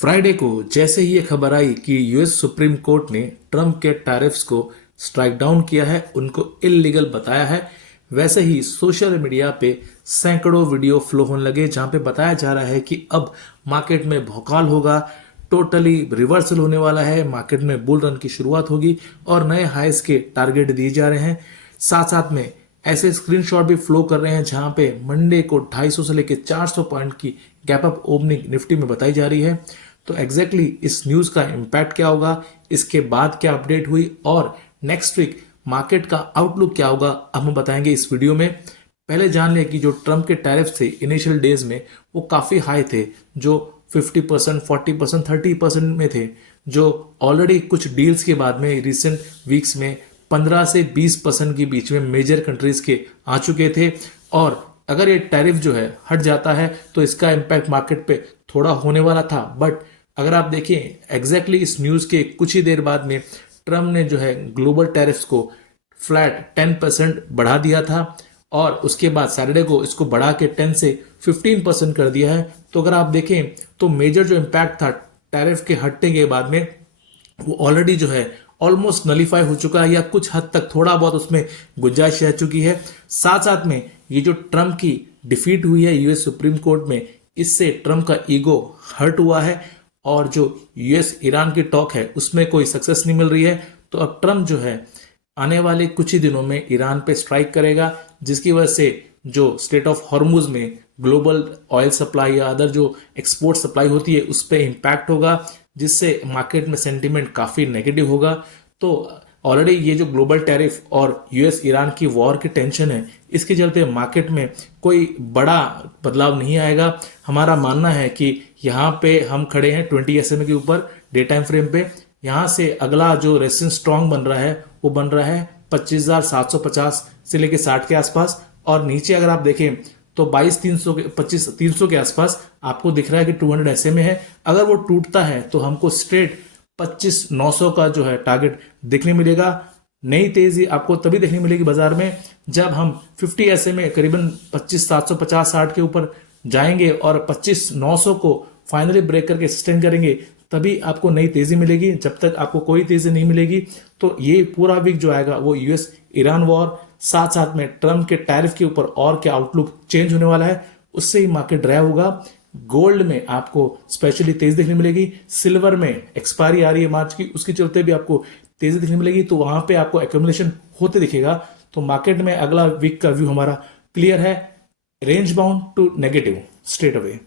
Friday को जैसे ही ये खबर आई कि यूएस सुप्रीम कोर्ट ने ट्रंप के टैरिफ्स को स्ट्राइक डाउन किया है, उनको इलीगल बताया है, वैसे ही सोशल मीडिया पे सैकड़ों वीडियो फ्लो होने लगे जहां पे बताया जा रहा है कि अब मार्केट में भौकाल होगा, टोटली रिवर्सल होने वाला है, मार्केट में बुल रन की शुरुआत होगी और नए हाईस के टारगेट दिए जा रहे हैं। साथ साथ में ऐसे स्क्रीनशॉट भी फ्लो कर रहे हैं जहां पे मंडे को 250 से लेकर 400 पॉइंट की गैप अप ओपनिंग निफ्टी में बताई जा रही है। तो एग्जैक्टली इस न्यूज का इम्पैक्ट क्या होगा, इसके बाद क्या अपडेट हुई और नेक्स्ट वीक मार्केट का आउटलुक क्या होगा, अब हम बताएंगे इस वीडियो में। पहले जान लें कि जो ट्रंप के टैरिफ थे इनिशियल डेज में वो काफी हाई थे, जो 50%, 40%, 30% में थे, जो ऑलरेडी कुछ डील्स के बाद में रिसेंट वीक्स में 15 से 20% के बीच में मेजर कंट्रीज के आ चुके थे। और अगर ये टैरिफ जो है हट जाता है तो इसका इम्पैक्ट मार्केट पे थोड़ा होने वाला था, बट अगर आप देखें एग्जैक्टली इस न्यूज के कुछ ही देर बाद में ट्रम्प ने जो है ग्लोबल टैरिफ्स को फ्लैट 10% बढ़ा दिया था और उसके बाद सैटरडे को इसको बढ़ा के 10 से 15% कर दिया है। तो अगर आप देखें तो मेजर जो इम्पैक्ट था टैरिफ के हटने के बाद में वो ऑलरेडी जो है ऑलमोस्ट नलीफाई हो चुका है या कुछ हद तक थोड़ा बहुत उसमें गुंजाइश रह चुकी है। साथ साथ में ये जो ट्रम्प की डिफीट हुई है यूएस सुप्रीम कोर्ट में, इससे ट्रम्प का ईगो हर्ट हुआ है और जो यूएस ईरान की टॉक है उसमें कोई सक्सेस नहीं मिल रही है। तो अब ट्रम्प जो है आने वाले कुछ ही दिनों में ईरान पे स्ट्राइक करेगा, जिसकी वजह से जो स्टेट ऑफ हॉर्मुज में ग्लोबल ऑयल सप्लाई या अदर जो एक्सपोर्ट सप्लाई होती है उस पर इम्पैक्ट होगा, जिससे मार्केट में सेंटीमेंट काफी नेगेटिव होगा। तो ऑलरेडी ये जो ग्लोबल टैरिफ और यूएस ईरान की वॉर की टेंशन है, इसके चलते मार्केट में कोई बड़ा बदलाव नहीं आएगा। हमारा मानना है कि यहाँ पे हम खड़े हैं 20 SMA के ऊपर डे टाइम फ्रेम पे। यहाँ से अगला जो रेजिस्टेंस स्ट्रॉन्ग बन रहा है वो बन रहा है 25,750 से लेके 60 के आसपास, और नीचे अगर आप देखें तो 22,300 के 25,300 के आसपास आपको दिख रहा है कि 200 SMA है। अगर वो टूटता है तो हमको स्ट्रेट 25,900 का जो है टारगेट देखने मिलेगा। नई तेजी आपको तभी देखने मिलेगी बाजार में जब हम 50 SMA करीबन 25,750-60 के ऊपर जाएंगे और 25,900 को फाइनली ब्रेक करके सस्टेन करेंगे, तभी आपको नई तेजी मिलेगी। जब तक आपको कोई तेजी नहीं मिलेगी तो ये पूरा वीक जो आएगा वो यूएस ईरान वॉर, साथ साथ में ट्रम्प के टैरिफ के ऊपर और क्या आउटलुक चेंज होने वाला है, उससे ही मार्केट ड्राइव होगा। गोल्ड में आपको स्पेशली तेजी देखने मिलेगी, सिल्वर में एक्सपायरी आ रही है मार्च की, उसके चलते भी आपको तेजी देखने मिलेगी, तो वहां पे आपको एक्यूमुलेशन होते दिखेगा। तो मार्केट में अगला वीक का व्यू हमारा क्लियर है, range bound to negative straight away.